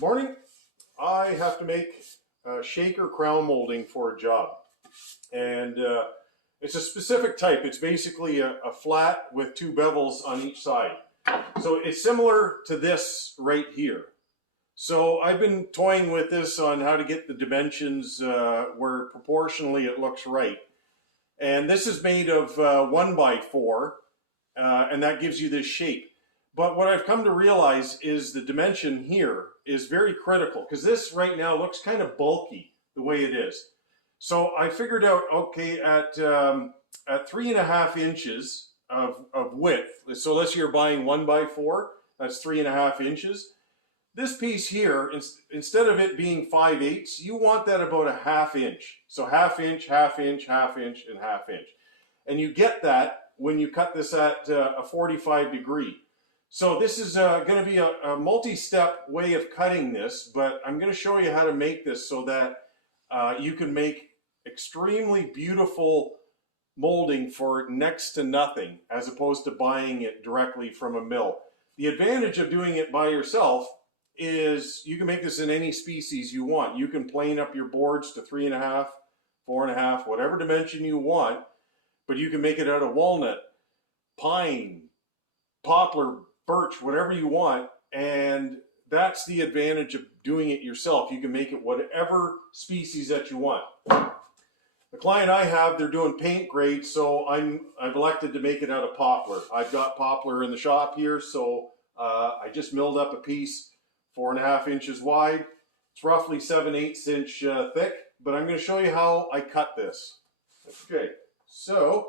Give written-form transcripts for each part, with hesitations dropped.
Morning. I have to make a shaker crown molding for a job. And it's a specific type. It's basically a flat with two bevels on each side. So it's similar to this right here. So I've been toying with this on how to get the dimensions where proportionally it looks right. And this is made of 1x4, and that gives you this shape. But what I've come to realize is the dimension here is very critical, because this right now looks kind of bulky the way it is. So I figured out, okay, at 3.5 inches of width, so let's say you're buying 1x4, that's 3.5 inches. This piece here, instead of it being 5/8, you want that about a 1/2 inch. So 1/2 inch, 1/2 inch, 1/2 inch, and 1/2 inch. And you get that when you cut this at a 45 degree. So this is going to be a multi-step way of cutting this, but I'm going to show you how to make this so that you can make extremely beautiful molding for next to nothing, as opposed to buying it directly from a mill. The advantage of doing it by yourself is you can make this in any species you want. You can plane up your boards to 3.5, 4.5, whatever dimension you want, but you can make it out of walnut, pine, poplar, birch, whatever you want, and that's the advantage of doing it yourself. You can make it whatever species that you want. The client I have, they're doing paint grade, so I've elected to make it out of poplar. I've got poplar in the shop here, so I just milled up a piece 4.5 inches wide. It's roughly 7/8 inch thick, but I'm going to show you how I cut this. Okay, so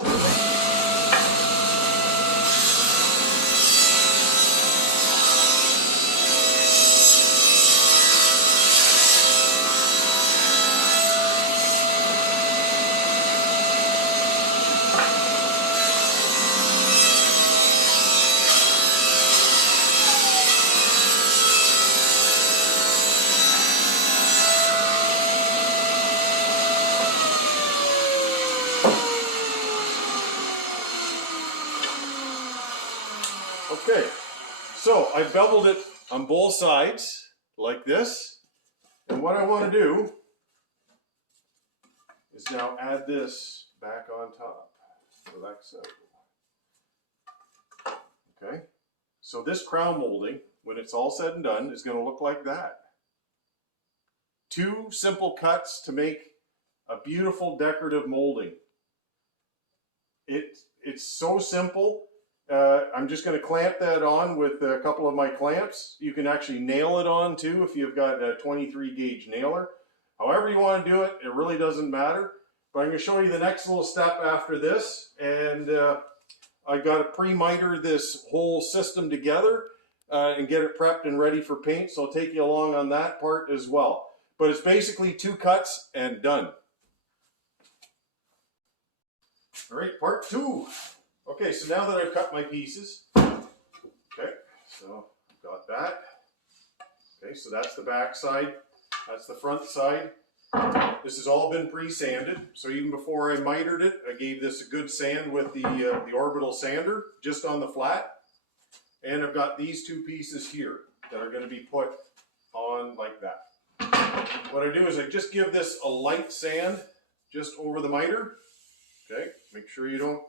okay, so I beveled it on both sides like this, and what I want to do is now add this back on top. Relax out. Okay, so this crown molding, when it's all said and done, is going to look like that. Two simple cuts to make a beautiful decorative molding. It's so simple. I'm just going to clamp that on with a couple of my clamps. You can actually nail it on too if you've got a 23 gauge nailer. However you want to do it, it really doesn't matter. But I'm going to show you the next little step after this. And I've got to pre-miter this whole system together and get it prepped and ready for paint. So I'll take you along on that part as well. But it's basically 2 cuts and done. All right, part 2. Okay, so now that I've cut my pieces, okay, so I've got that. Okay, so that's the back side, that's the front side. This has all been pre-sanded, so even before I mitered it, I gave this a good sand with the orbital sander just on the flat. And I've got these 2 pieces here that are going to be put on like that. What I do is I just give this a light sand just over the miter. Okay, make sure you don't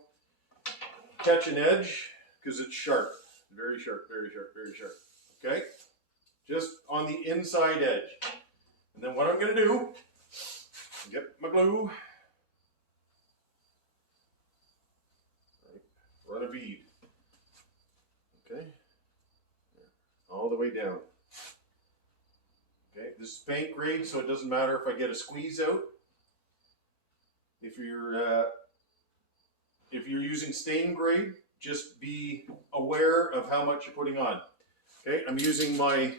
catch an edge because it's sharp, very sharp, very sharp, very sharp. Okay, just on the inside edge. And then what I'm going to do, get my glue, run a bead, okay, all the way down. Okay, this is paint grade, so it doesn't matter if I get a squeeze out. If you're using stain grade, just be aware of how much you're putting on. Okay, I'm using my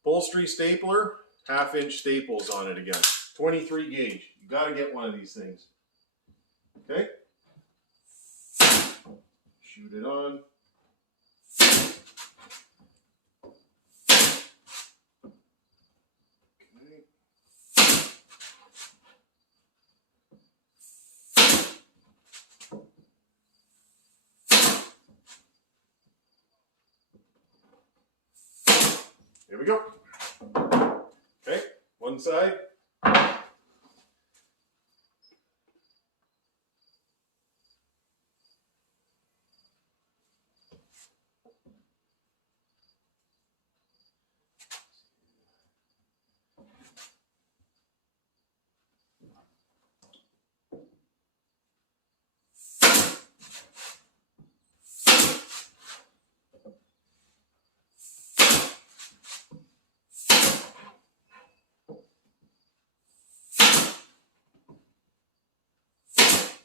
upholstery stapler, 1/2 inch staples on it again. 23 gauge. You got to get one of these things. Okay, shoot it on. Here we go. Okay, one side.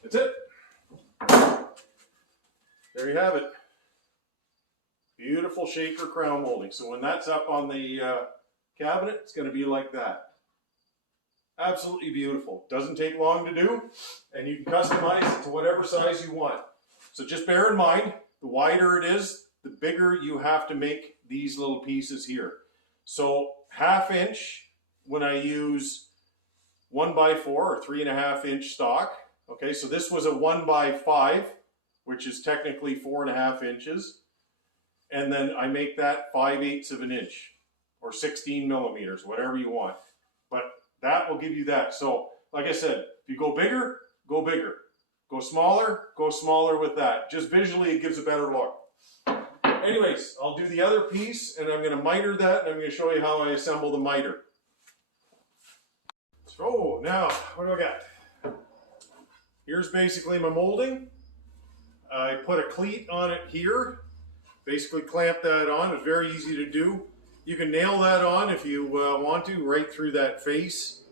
That's it. There you have it. Beautiful shaker crown molding. So when that's up on the cabinet, it's going to be like that. Absolutely beautiful. Doesn't take long to do, and you can customize it to whatever size you want. So just bear in mind, the wider it is, the bigger you have to make these little pieces here. So 1/2 inch when I use 1x4 or 3.5 inch stock. Okay, so this was a 1x5, which is technically 4.5 inches. And then I make that 5/8 of an inch or 16 millimeters, whatever you want. But that will give you that. So like I said, if you go bigger, go bigger. Go smaller with that. Just visually, it gives a better look. Anyways, I'll do the other piece and I'm going to miter that and I'm going to show you how I assemble the miter. So now, what do I got? Here's basically my molding. I put a cleat on it here. Basically clamp that on. It's very easy to do. You can nail that on if you want to, right through that face.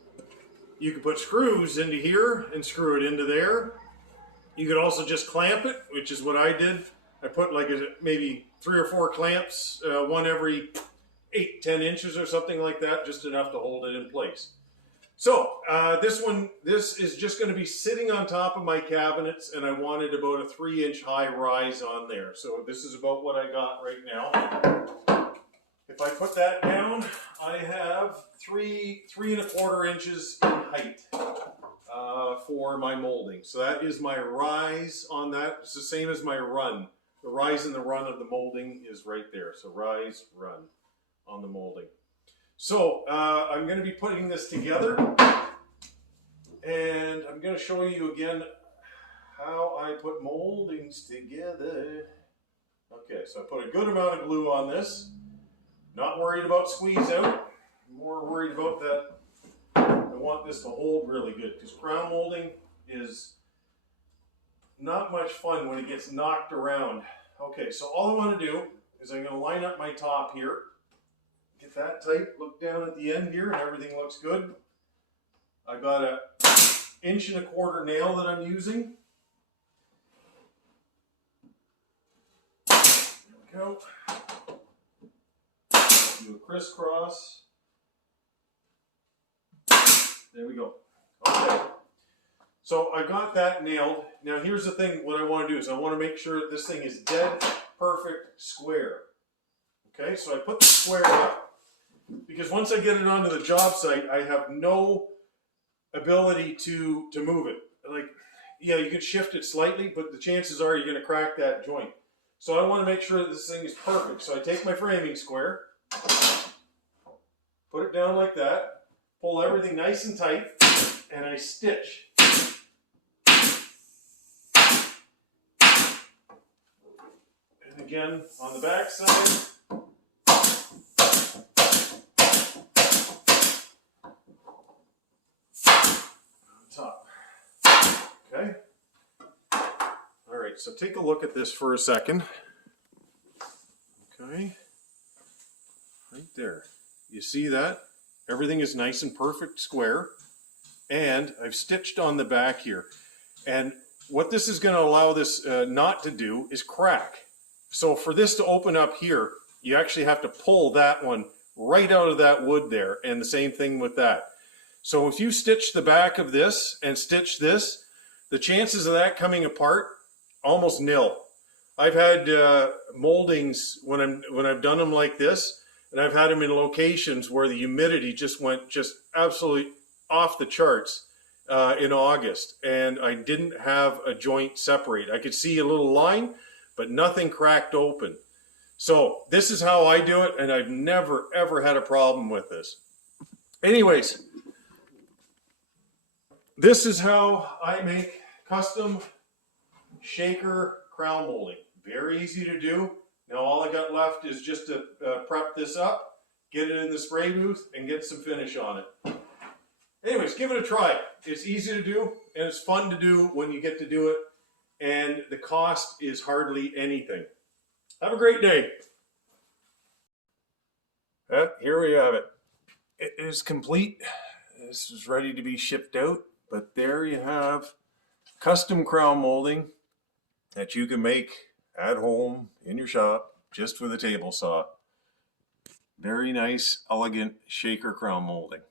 You can put screws into here and screw it into there. You could also just clamp it, which is what I did. I put like maybe 3 or 4 clamps, one every 8-10 inches or something like that, just enough to hold it in place. So this is just going to be sitting on top of my cabinets, and I wanted about a 3-inch high rise on there. So this is about what I got right now. If I put that down, I have 3.25 inches in height for my molding. So that is my rise on that. It's the same as my run. The rise and the run of the molding is right there. So rise, run on the molding. So I'm going to be putting this together, and I'm going to show you again how I put moldings together. Okay, so I put a good amount of glue on this. Not worried about squeeze out. More worried about that. I want this to hold really good because crown molding is not much fun when it gets knocked around. Okay, so all I want to do is I'm going to line up my top here. Get that tight, look down at the end here and everything looks good. I got a 1.25 inch nail that I'm using. There we go. Do a crisscross. There we go. Okay. So I got that nailed. Now here's the thing, what I want to do is I want to make sure that this thing is dead, perfect, square. Okay, so I put the square up because once I get it onto the job site, I have no ability to move it. Like, yeah, you could shift it slightly, but the chances are you're going to crack that joint. So I want to make sure that this thing is perfect. So I take my framing square, put it down like that, pull everything nice and tight, and I stitch. And again, on the back side, on top. Okay. All right, so take a look at this for a second. Okay. Right there. You see that? Everything is nice and perfect square. And I've stitched on the back here. And what this is going to allow this knot to do is crack. So for this to open up here, you actually have to pull that one right out of that wood there. And the same thing with that. So if you stitch the back of this and stitch this, the chances of that coming apart, almost nil. I've had moldings when I've done them like this, and I've had them in locations where the humidity just went absolutely off the charts in August, and I didn't have a joint separate. I could see a little line, but nothing cracked open. So this is how I do it, and I've never, ever had a problem with this. Anyways, this is how I make custom shaker crown molding. Very easy to do. Now all I got left is just to prep this up, get it in the spray booth, and get some finish on it. Anyways, give it a try. It's easy to do, and it's fun to do when you get to do it, and the cost is hardly anything. Have a great day. Here we have it. It is complete. This is ready to be shipped out, but there you have custom crown molding that you can make at home in your shop just with a table saw. Very nice, elegant shaker crown molding.